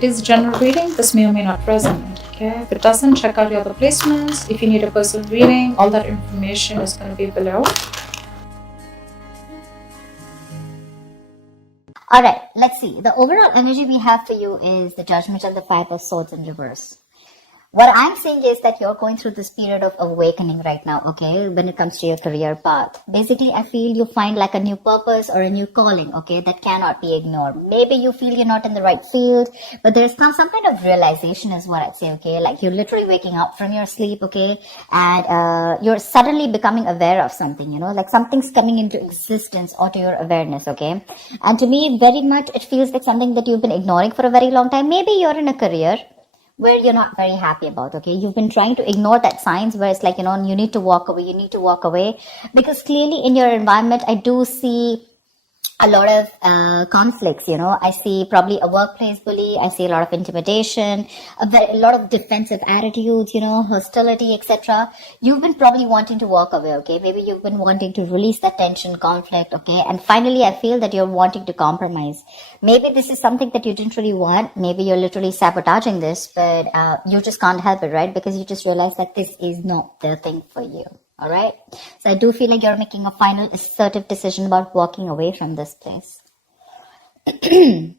It is general reading. This may or may not resonate. Okay, if it doesn't, check out your other placements. If you need a personal reading, all that information is going to be below. Alright, let's see. The overall energy we have for you is the Judgment and the Five of Swords in reverse. What I'm saying is that you're going through this period of awakening right now, okay, when it comes to your career path. Basically, I feel you find like a new purpose or a new calling, okay, that cannot be ignored. Maybe you feel you're not in the right field, but there's some kind of realization is what I'd say, okay, like you're literally waking up from your sleep, okay, and you're suddenly becoming aware of something, you know, like something's coming into existence or to your awareness, okay. And to me, very much, it feels like something that you've been ignoring for a very long time. Maybe you're in a career where you're not very happy about, okay? You've been trying to ignore that signs where it's like, you know, you need to walk away, because clearly in your environment, I do see a lot of conflicts, you know. I see probably a workplace bully. I see a lot of intimidation, a lot of defensive attitudes, you know, hostility, etc. You've been probably wanting to walk away, okay? Maybe you've been wanting to release that tension, conflict, okay? And finally, I feel that you're wanting to compromise. Maybe this is something that you didn't really want. Maybe you're literally sabotaging this, but you just can't help it, right? Because you just realize that this is not the thing for you. All right. So I do feel like you're making a final assertive decision about walking away from this place. In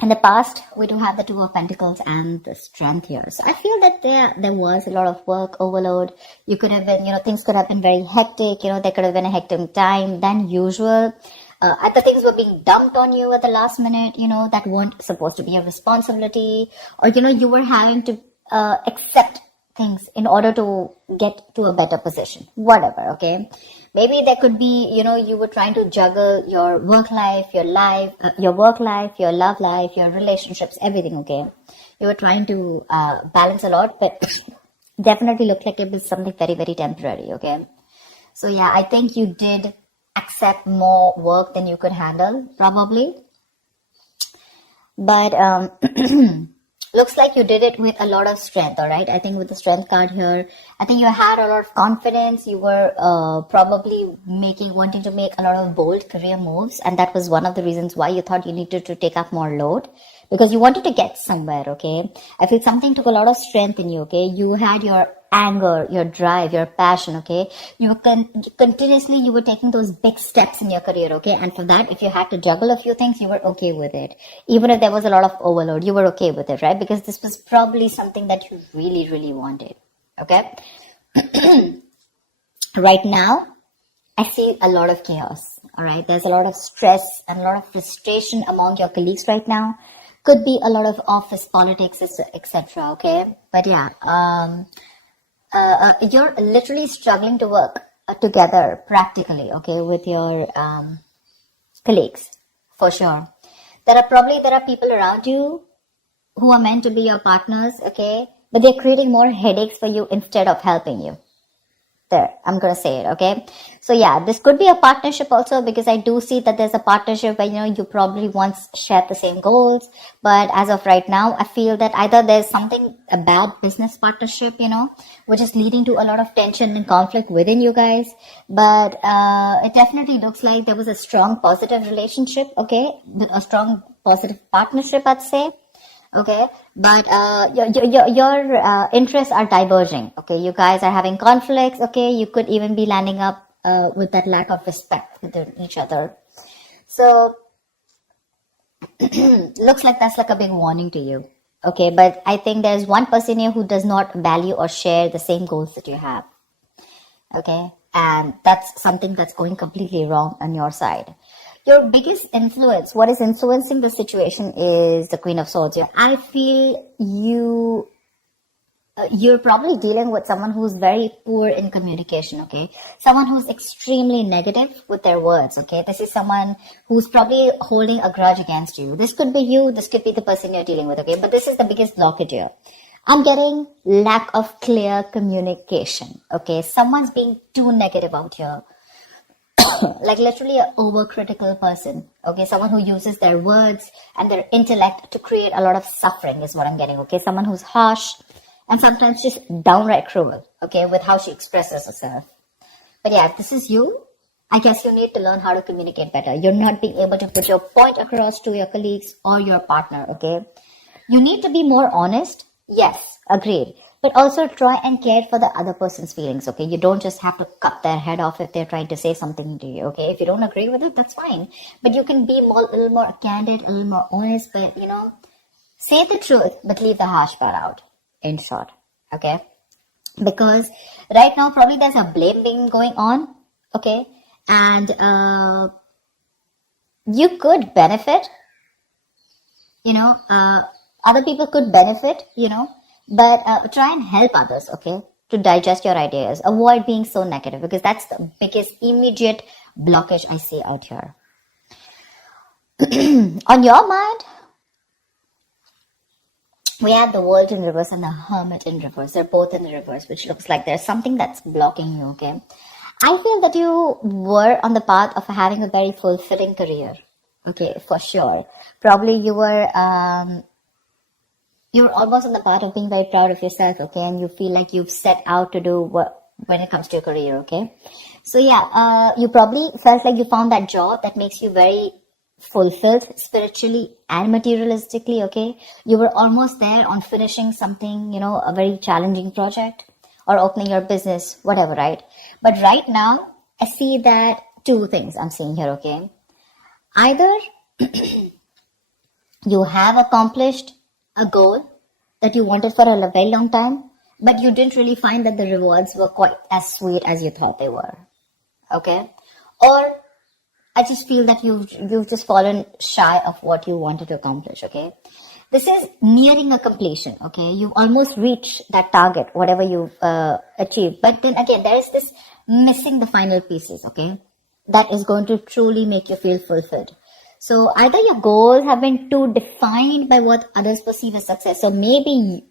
the past, we do have the Two of Pentacles and the Strength here. So I feel that there was a lot of work overload. You could have been, you know, things could have been very hectic. You know, there could have been a hectic time than usual. The things were being dumped on you at the last minute, you know, that weren't supposed to be a responsibility. Or, you know, you were having to accept things in order to get to a better position, whatever, okay? Maybe there could be, you know, you were trying to juggle your work life, your love life, your relationships, everything, okay? You were trying to balance a lot, but definitely looked like it was something very, very temporary, okay? So yeah, I think you did accept more work than you could handle, probably. But looks like you did it with a lot of strength, all right? I think with the Strength card here, I think you had a lot of confidence. You were probably wanting to make a lot of bold career moves. And that was one of the reasons why you thought you needed to take up more load, because you wanted to get somewhere, okay? I feel something took a lot of strength in you, okay? You had your anger, your drive, your passion, okay? You were continuously, you were taking those big steps in your career, okay? And for that, if you had to juggle a few things, you were okay with it. Even if there was a lot of overload, you were okay with it, right? Because this was probably something that you really, really wanted, okay? Right now, I see a lot of chaos, all right? There's a lot of stress and a lot of frustration among your colleagues right now. Could be a lot of office politics, etc., okay? But yeah, you're literally struggling to work together practically, okay, with your colleagues, for sure. There are people around you who are meant to be your partners, okay, but they're creating more headaches for you instead of helping you. There, I'm going to say it, okay? So yeah, this could be a partnership also, because I do see that there's a partnership where, you know, you probably once shared the same goals, but as of right now, I feel that either there's a bad business partnership, you know, which is leading to a lot of tension and conflict within you guys, but it definitely looks like there was a strong positive relationship, okay? A strong positive partnership, I'd say. Okay, but your interests are diverging. Okay, you guys are having conflicts. Okay, you could even be landing up with that lack of respect within each other. So looks like that's like a big warning to you. Okay, but I think there's one person here who does not value or share the same goals that you have. Okay, and that's something that's going completely wrong on your side. Your biggest influence, what is influencing the situation, is the Queen of Swords here. I feel you're probably dealing with someone who's very poor in communication, okay? Someone who's extremely negative with their words, okay? This is someone who's probably holding a grudge against you. This could be you, this could be the person you're dealing with, okay? But this is the biggest blockage here. I'm getting lack of clear communication, okay? Someone's being too negative out here. Like literally an overcritical person, okay? Someone who uses their words and their intellect to create a lot of suffering is what I'm getting, okay? Someone who's harsh and sometimes just downright cruel, okay, with how she expresses herself. But yeah, if this is you, I guess you need to learn how to communicate better. You're not being able to put your point across to your colleagues or your partner, okay? You need to be more honest. Yes, agreed. But also try and care for the other person's feelings, okay? You don't just have to cut their head off if they're trying to say something to you, okay? If you don't agree with it, that's fine. But you can be a little more candid, a little more honest, but, say the truth, but leave the harsh part out, in short, okay? Because right now, probably there's a blame game going on, okay? And you could benefit, other people could benefit, but try and help others, okay, to digest your ideas. Avoid being so negative, because that's the biggest immediate blockage I see out here. On your mind, we have the World in reverse and the Hermit in reverse. They're both in the reverse, which looks like there's something that's blocking you, okay? I feel that you were on the path of having a very fulfilling career, okay, for sure. Probably you were almost on the path of being very proud of yourself, okay, and you feel like you've set out to do what when it comes to your career, okay? So yeah, you probably felt like you found that job that makes you very fulfilled spiritually and materialistically, okay? You were almost there on finishing something, a very challenging project or opening your business, whatever, right? But right now, I see that two things I'm seeing here, okay? Either you have accomplished a goal that you wanted for a very long time, but you didn't really find that the rewards were quite as sweet as you thought they were, okay? Or I just feel that you've just fallen shy of what you wanted to accomplish, okay? This is nearing a completion, okay? You've almost reached that target, whatever you've achieved. But then again, there is this missing the final pieces, okay? That is going to truly make you feel fulfilled. So either your goals have been too defined by what others perceive as success. So maybe,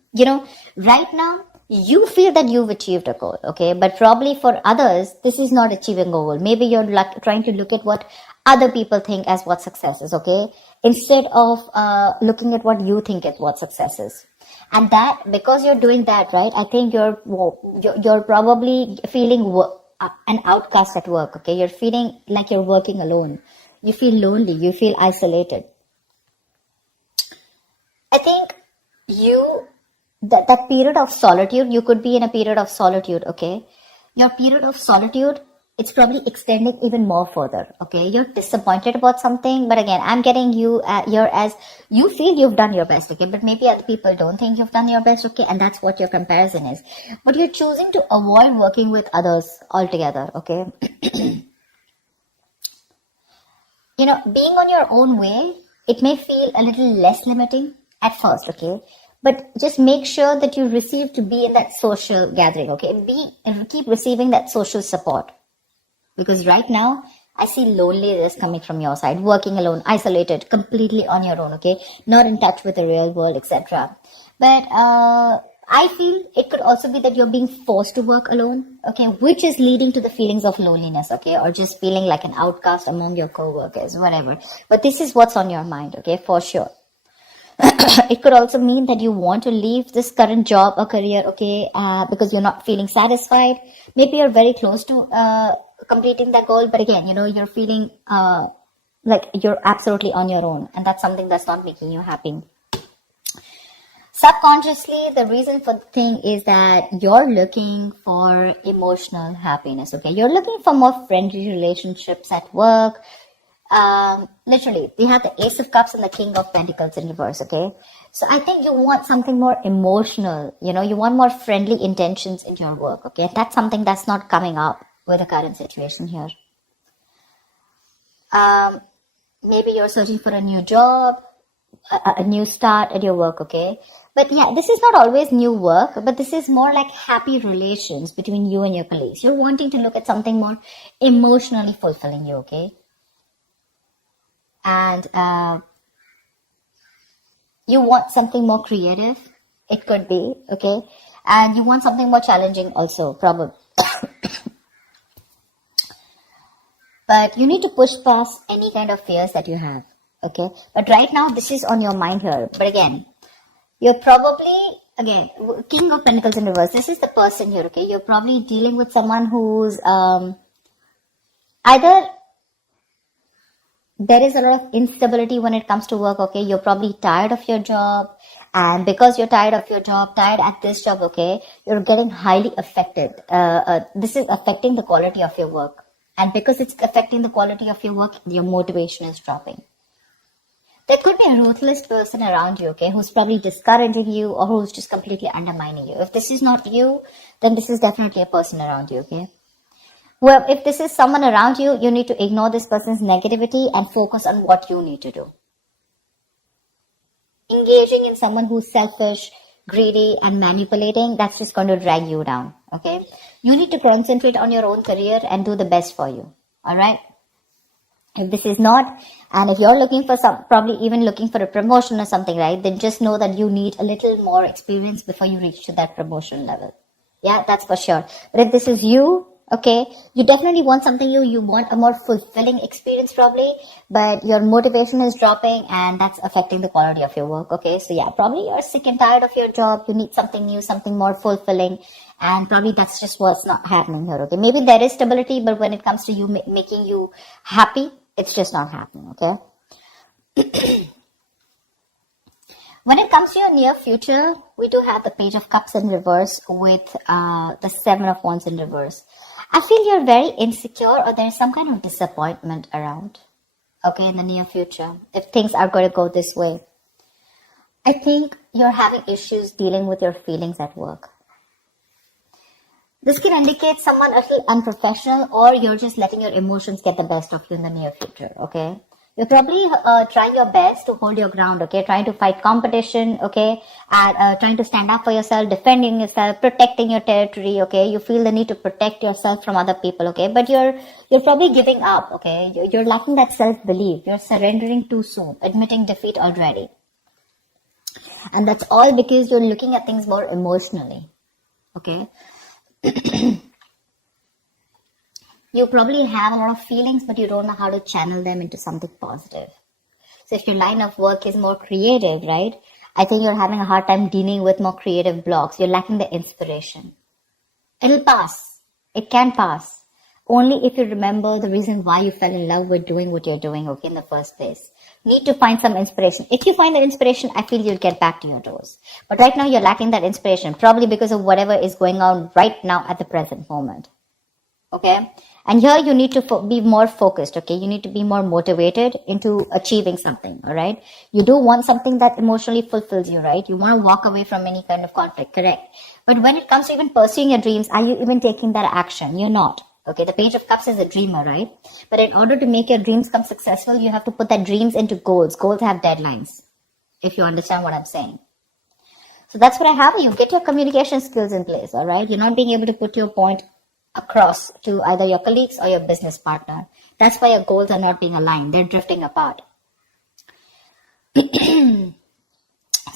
right now, you feel that you've achieved a goal, okay? But probably for others, this is not achieving a goal. Maybe you're trying to look at what other people think as what success is, okay? Instead of looking at what you think is what success is. And that, because you're doing that, right, I think you're probably feeling an outcast at work, okay? You're feeling like you're working alone. You feel lonely. You feel isolated. I think that period of solitude, you could be in a period of solitude, okay? Your period of solitude, it's probably extending even more further, okay? You're disappointed about something, but again, I'm getting you here as you feel you've done your best, okay? But maybe other people don't think you've done your best, okay? And that's what your comparison is. But you're choosing to avoid working with others altogether, okay? Being on your own way, it may feel a little less limiting at first, okay? But just make sure that you receive to be in that social gathering, okay? Keep receiving that social support. Because right now, I see loneliness coming from your side, working alone, isolated, completely on your own, okay? Not in touch with the real world, etc. But I feel it could also be that you're being forced to work alone, okay? Which is leading to the feelings of loneliness, okay? Or just feeling like an outcast among your co-workers, whatever. But this is what's on your mind, okay? For sure. It could also mean that you want to leave this current job or career, okay, because you're not feeling satisfied. Maybe you're very close to completing that goal, but again, you're feeling like you're absolutely on your own, and that's something that's not making you happy. Subconsciously, the reason for the thing is that you're looking for emotional happiness, okay? You're looking for more friendly relationships at work. Literally, we have the Ace of Cups and the King of Pentacles in reverse, okay? So I think you want something more emotional, you want more friendly intentions in your work, okay? That's something that's not coming up with the current situation here. Maybe you're searching for a new job, a new start at your work, okay? But yeah, this is not always new work, but this is more like happy relations between you and your colleagues. You're wanting to look at something more emotionally fulfilling you, okay? And you want something more creative, it could be, okay? And you want something more challenging also, probably. But you need to push past any kind of fears that you have, okay? But right now, this is on your mind here. But again, you're probably, again, King of Pentacles in reverse. This is the person here, okay? You're probably dealing with someone who's either there is a lot of instability when it comes to work, okay? You're probably tired of your job, And because you're tired of your job, tired at this job, okay, you're getting highly affected. This is affecting the quality of your work. And because it's affecting the quality of your work, your motivation is dropping. There could be a ruthless person around you, okay, who's probably discouraging you or who's just completely undermining you. If this is not you, then this is definitely a person around you, okay? Well, if this is someone around you, you need to ignore this person's negativity and focus on what you need to do. Engaging in someone who's selfish, greedy, and manipulating, that's just going to drag you down, okay? You need to concentrate on your own career and do the best for you, all right? If this is not, and if you're looking for probably even looking for a promotion or something, right, then just know that you need a little more experience before you reach to that promotion level. Yeah, that's for sure. But if this is you, okay, you definitely want something you want a more fulfilling experience probably, but your motivation is dropping and that's affecting the quality of your work, okay? So yeah, probably you're sick and tired of your job, you need something new, something more fulfilling, and probably that's just what's not happening here, okay? Maybe there is stability, but when it comes to you making you happy, it's just not happening, okay? When it comes to your near future, we do have the Page of Cups in reverse with the Seven of Wands in reverse. I feel you're very insecure or there's some kind of disappointment around, okay, in the near future, if things are going to go this way. I think you're having issues dealing with your feelings at work. This can indicate someone a little unprofessional or you're just letting your emotions get the best of you in the near future, okay? You're probably trying your best to hold your ground, okay? Trying to fight competition, okay? And trying to stand up for yourself, defending yourself, protecting your territory, okay? You feel the need to protect yourself from other people, okay? But you're probably giving up, okay? You're lacking that self-belief. You're surrendering too soon, admitting defeat already. And that's all because you're looking at things more emotionally, okay? You probably have a lot of feelings, but you don't know how to channel them into something positive. So if your line of work is more creative, right? I think you're having a hard time dealing with more creative blocks. You're lacking the inspiration. It'll pass. It can pass. Only if you remember the reason why you fell in love with doing what you're doing, okay, in the first place. Need to find some inspiration. If you find the inspiration, I feel you'll get back to your doors. But right now, you're lacking that inspiration, probably because of whatever is going on right now at the present moment. Okay? And here you need to be more focused, okay? You need to be more motivated into achieving something, all right? You do want something that emotionally fulfills you, right? You want to walk away from any kind of conflict, correct? But when it comes to even pursuing your dreams, are you even taking that action? You're not. Okay, the Page of Cups is a dreamer, right? But in order to make your dreams come successful, you have to put that dreams into goals. Goals have deadlines, if you understand what I'm saying. So that's what I have. You get your communication skills in place, all right? You're not being able to put your point across to either your colleagues or your business partner. That's why your goals are not being aligned. They're drifting apart.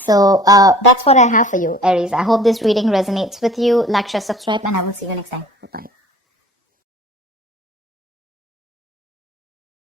So that's what I have for you, Aries. I hope this reading resonates with you. Like, share, subscribe, and I will see you next time.